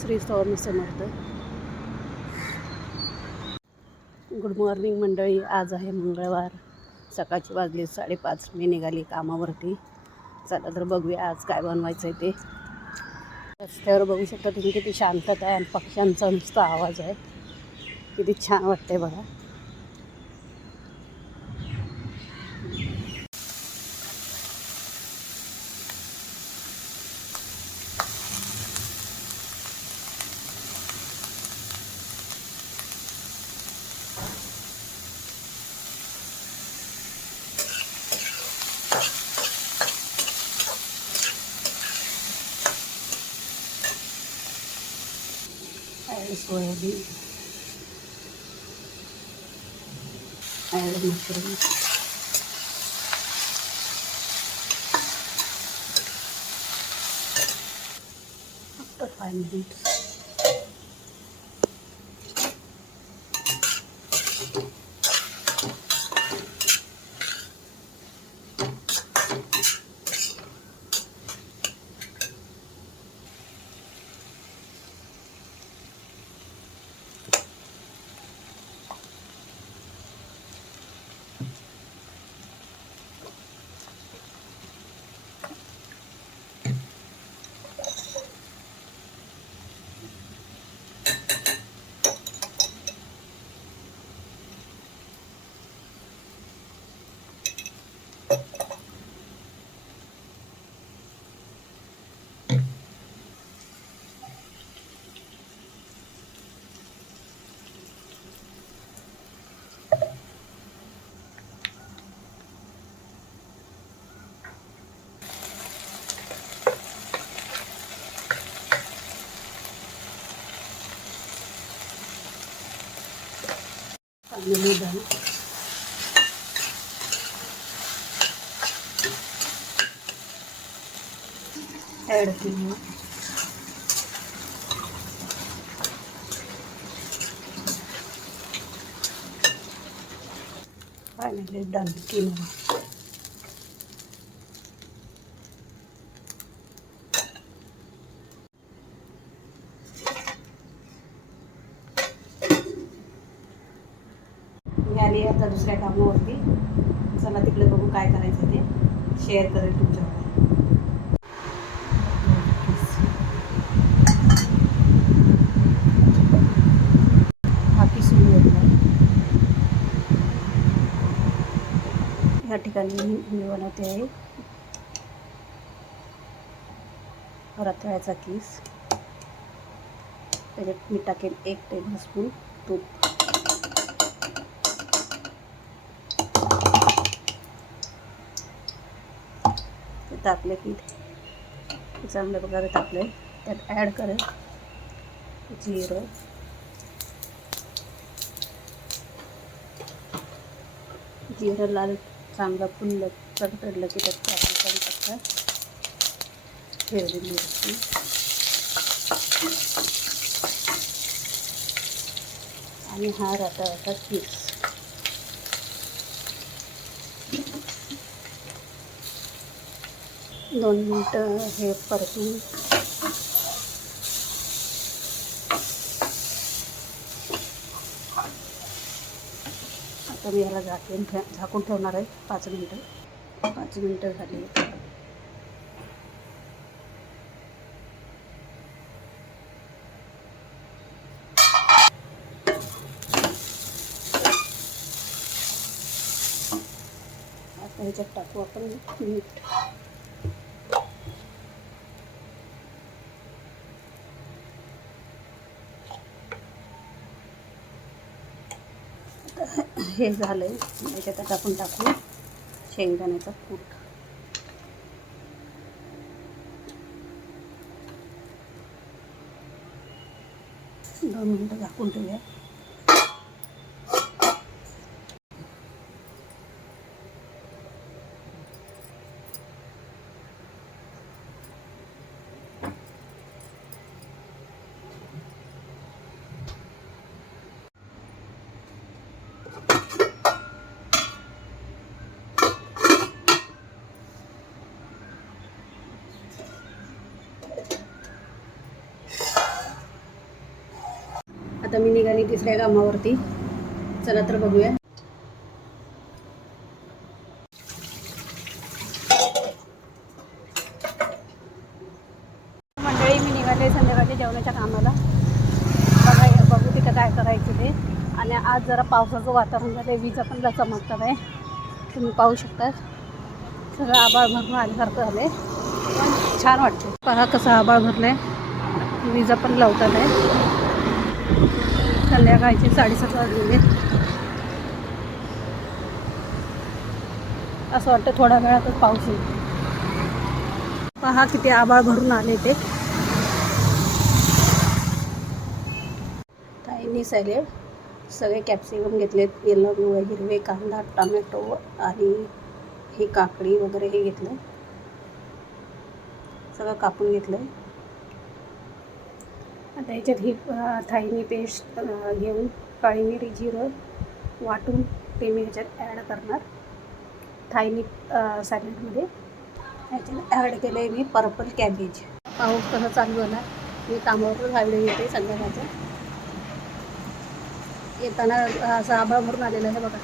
Shri Swami Samarth. Good morning मंडळी. आज आहे मंगळवार. सकाळची वाजली 5:30. मी निघाली कामावरती. चला तर बघूया आज काय बनवायचं आहे ते. रस्त्यावर बघू शकता तुम्ही किती शांतता आहे आणि पक्ष्यांचा नुसता आवाज आहे. किती छान वाटतंय बघा. Soybean, mushroom, after 5 minutes. चांगली डाळ ॲड केली. Finally done quinoa. आली आता दुसऱ्या कामावरती. चला तिकडे बघू काय करायचं ते शेअर करेल तुमच्यावर. बाकी सुरू होतं या ठिकाणी मी बनवते आहे रताळ्याचा किस. त्याच्यात मी टाकेल 1 टेबलस्पून तूप. तापले की चांगल्या प्रकारे तापले. त्यात ॲड करेल जिरं, जिरं लाल चांगलं फुललं तडतडलं की त्यात टाकून कढीपत्ता, हिरवी मिरची, आणि हा रताळ्याचा किस. दोन मिनटं हे परतून आता मी याला झाकून ठेवणार आहे 5 मिनटं. 5 मिनटं झाली. आता ह्याच्यात टाकू आपण मीठ. हे झालंय. याच्यात आता आपण टाकू शेंगदाण्याचा कूट. दोन मिनटं झाकून ठेवूया. आता मी निघाली तिसऱ्या कामावरती. चला तर बघूया. मंडळी, मी निघाले संध्याकाळच्या जेवणाच्या कामाला. बघू तिथं काय करायचं ते. आणि आज जरा पावसाचं वातावरण झालं आहे, विजा पण चमकतात आहे. तुम्ही पाहू शकता, सगळं आभाळ भरून आल्यासारखं झालं आहे, पण छान वाटतं. पहा कसं आभाळ भरलं आहे, विजा पण लावतात आहे. संध्याकाळचे 7:30 वाजलेले. असं वाटतं थोड्या वेळातच पाऊस येईल. पहा किती आभाळ भरून आले ते. ताईंनी सगळे कॅप्सिकम घेतलेत, येलो हिरवे, कांदा, टोमॅटो आणि ही काकडी वगैरे हे घेतलं, सगळं कापून घेतलं. आता ह्याच्यात ही थाईनी पेस्ट घेऊन काळी मिरी जिरं वाटून ते मी ह्याच्यात ॲड करणार. थाईनी सॅलडमध्ये ह्याच्यात ॲड केलं आहे मी पर्पल कॅबेज. पाऊस कसं चालू झाला. मी कामावरून व्हिडिओ घेते संध्याकाळचा. येताना असं आभाळ भरून आलेलं आहे बघा.